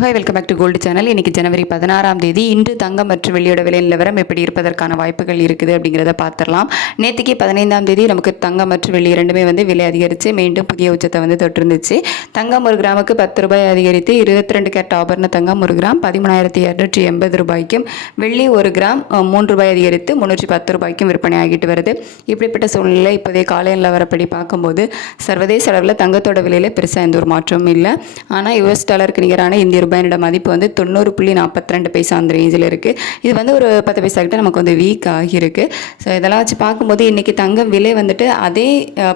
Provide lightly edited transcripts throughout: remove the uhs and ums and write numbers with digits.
Hi, welcome back to gold channel. இன்றைக்கி ஜனவரி 16ஆம் தேதி. இன்று தங்கம் மற்றும் வெள்ளியோட விலை நிலவரம் எப்படி இருப்பதற்கான வாய்ப்புகள் இருக்குது அப்படிங்கிறத பார்த்துடலாம். நேற்றுக்கு 15ஆம் தேதி நமக்கு தங்கம் மற்றும் வெள்ளி இரண்டுமே விலை அதிகரித்து மீண்டும் புதிய உச்சத்தை தொட்டிருந்துச்சு. தங்கம் ஒரு கிராமுக்கு 10 ரூபாய் அதிகரித்து 22 கேரட் ஆபரண தங்கம் ஒரு கிராம் 13,280 ரூபாய்க்கும், வெள்ளி ஒரு கிராம் 3 ரூபாய் அதிகரித்து 310 ரூபாய்க்கும் விற்பனை ஆகிட்டு வருது. இப்படிப்பட்ட சூழ்நிலை இப்போதைய காலை நிலவரப்படி பார்க்கும்போது சர்வதேச அளவில் தங்கத்தோட விலையில் பெருசாக எந்த ஒரு மாற்றமும் இல்லை. ஆனால் US டாலருக்கு நிகரான இந்திய ரூபாயோட மதிப்பு 90.42 அந்த ரேஞ்சில் இருக்குது. இது ஒரு 10 பைசா கிட்ட நமக்கு வீக் ஆகியிருக்கு. ஸோ இதெல்லாம் வச்சு பார்க்கும்போது இன்றைக்கி தங்கம் விலை அதே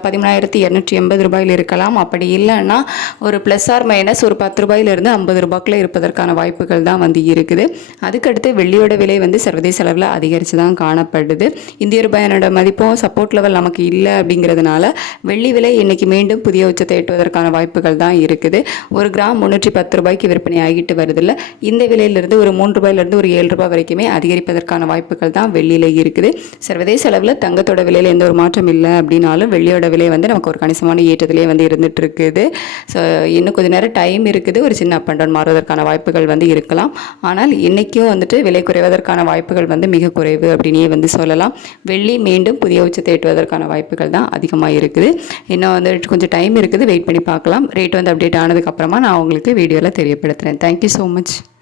13,280 ரூபாயில் இருக்கலாம். அப்படி இல்லைன்னா ஒரு ப்ளஸ் ஆர் மைனஸ் ஒரு 10 ரூபாயிலிருந்து 50 ரூபாய்க்குள்ள இருப்பதற்கான வாய்ப்புகள் தான் இருக்குது. அதுக்கடுத்து வெள்ளியோட விலை சர்வதேச அளவில் அதிகரித்து தான் காணப்படுது. இந்திய ரூபாயோட மதிப்பும் சப்போர்ட் லெவல் நமக்கு இல்லை அப்படிங்கிறதுனால வெள்ளி விலை இன்றைக்கி மீண்டும் புதிய உச்சத்தை எட்டுவதற்கான வாய்ப்புகள் தான் இருக்குது. ஒரு கிராம் 310 ரூபாய்க்கு விற்பனை ஆகிட்டு வருதில்ல. இந்த விலையிலிருந்து ஒரு 3 ரூபாயிலிருந்து ஒரு 7 ரூபாய் வரைக்குமே அதிகரிப்பதற்கான வாய்ப்புகள் தான் வெள்ளியில இருக்குது. சர்வதேச அளவில் தங்கத்தோட விலையில் எந்த ஒரு மாற்றம் இல்லை அப்படின்னாலும் வெள்ளியோட விலை நமக்கு ஒரு கணிசமான ஏற்றத்திலே இருந்துட்டு இருக்குது. ஸோ இன்னும் கொஞ்சம் நேரம் டைம் இருக்குது. ஒரு சின்ன அப் அண்ட் டவுன் மாறுவதற்கான வாய்ப்புகள் இருக்கலாம். ஆனால் இன்னைக்கும் விலை குறைவதற்கான வாய்ப்புகள் மிக குறைவு அப்படின்னே சொல்லலாம். வெள்ளி மீண்டும் புதிய உச்சத்தை எட்டுவதற்கான வாய்ப்புகள் தான் அதிகமாக இருக்குது. இன்னும் கொஞ்சம் டைம் இருக்குது, வெயிட் பண்ணி பார்க்கலாம். ரேட் அப்டேட் ஆனதுக்கு அப்புறமா நான் உங்களுக்கு வீடியோவில் தெரியப்படுத்துகிறேன். Thank you so much.